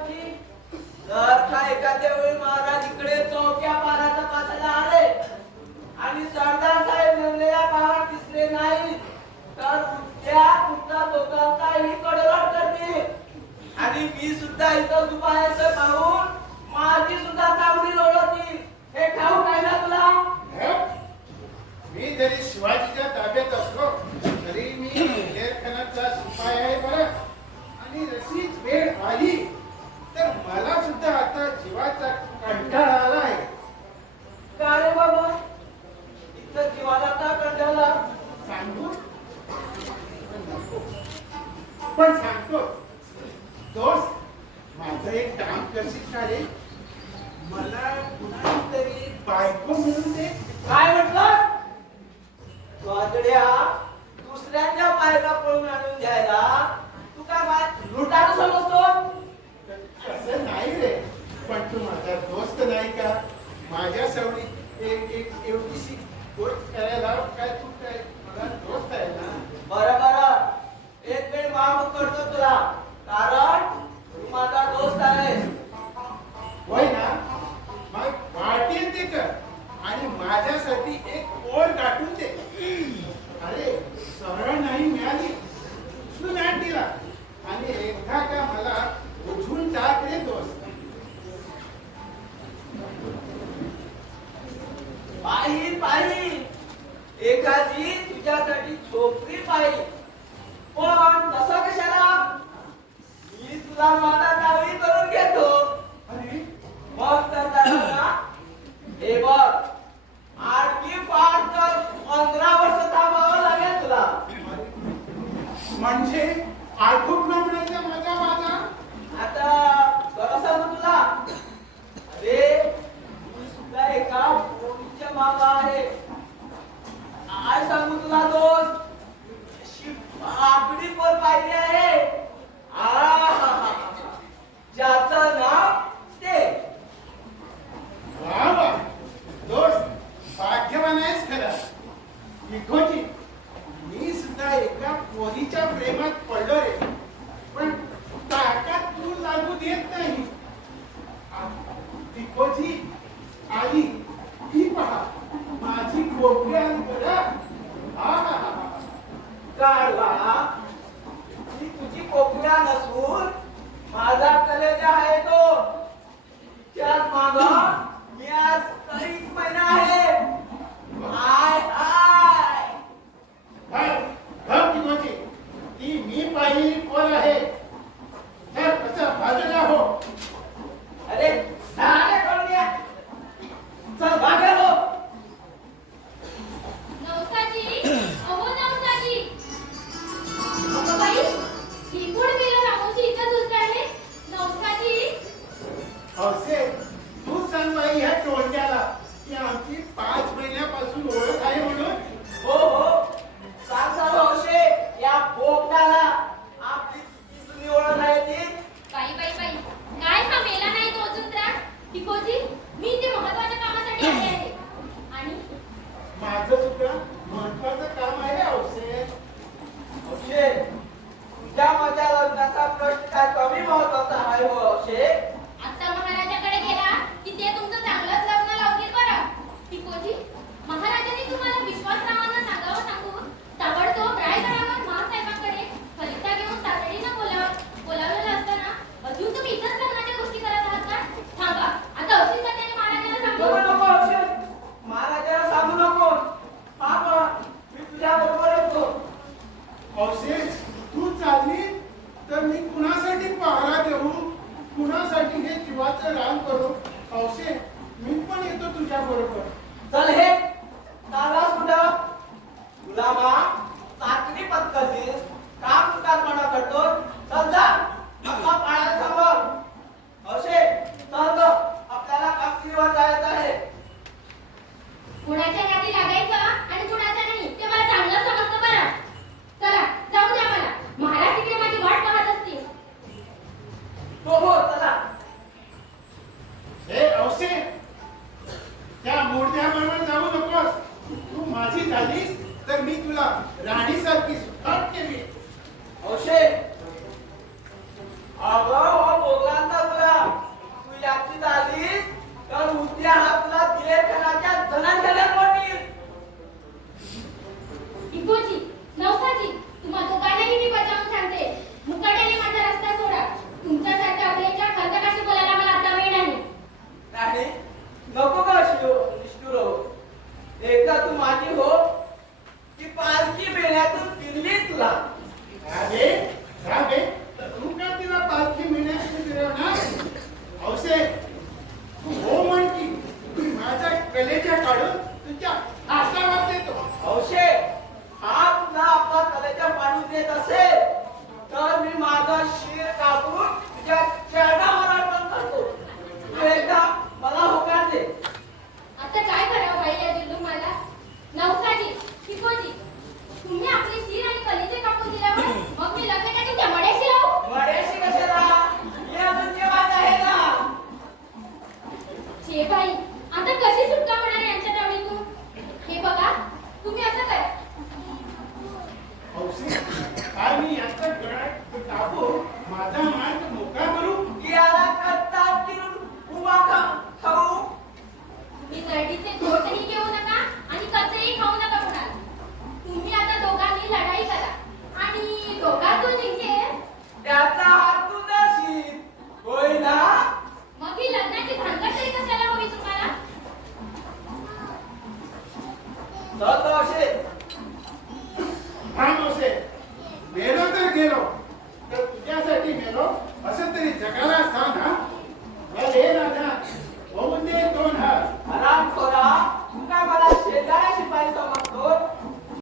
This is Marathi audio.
की जर का एखाद्या वेळी महाराज इकडे चौक्या बाराच्या पासाला आले? आणि सरदार साहेब निर्णया भावात दिसले नाही तर त्या तुमचा लोकांचा ही कडवड करते आणि मी सुद्धा इथं दुपायचं पाहून माझी सुद्धा चांगली ओळखली हे ठाऊ काय ना तुला? मी जरी शिवाजीच्या ताब्यात असलो तरी मी शिपाई आहे बरं. आणि रसीच वेळ आली तर मला सुद्धा आता जीवाचा कंटाळा आला आहे. का रे बाबा? इतकं जीवाला का कंटाळा सांगू? पण सांगतो. दोस्त माझं एक काम कशी चालेल मला कुणातरी बायको मिळून माझ्या सवडी एक एक एवढीशी गोष्ट करायला काय चूक आहे दोस्त आहे ना? बरं एक वेळ माफ करतो तुला कारण तू दोस्त आहेस. होय ना? मग वाटेल ते कर. आणि माझ्यासाठी पाही पाही. एखादी तुझ्यासाठी झोपडी पाहिजे पण तसं कशाला? मी तुला माझा नावी करून घेतो. मग तर हे बघ. ढोची मी सुद्धा एका पोरीच्या प्रेमात पडलो हौसे तू सांग बाई ह्या टोळक्याला. की आमची पाच नको का शिव एकदा तू माझी हो की पालखी बेण्यातून फिरली तुला. तू का तिला पालखी मिळण्याची तू हो म्हणती. माझ्या कलेच्या काढून तुझ्या हातावर देतो. औसे हा तुला आपला कलेच्या पाणी देत असेल तर मी माझा शिर कापून तुझ्या चेहरा কি করি তুমি আপনি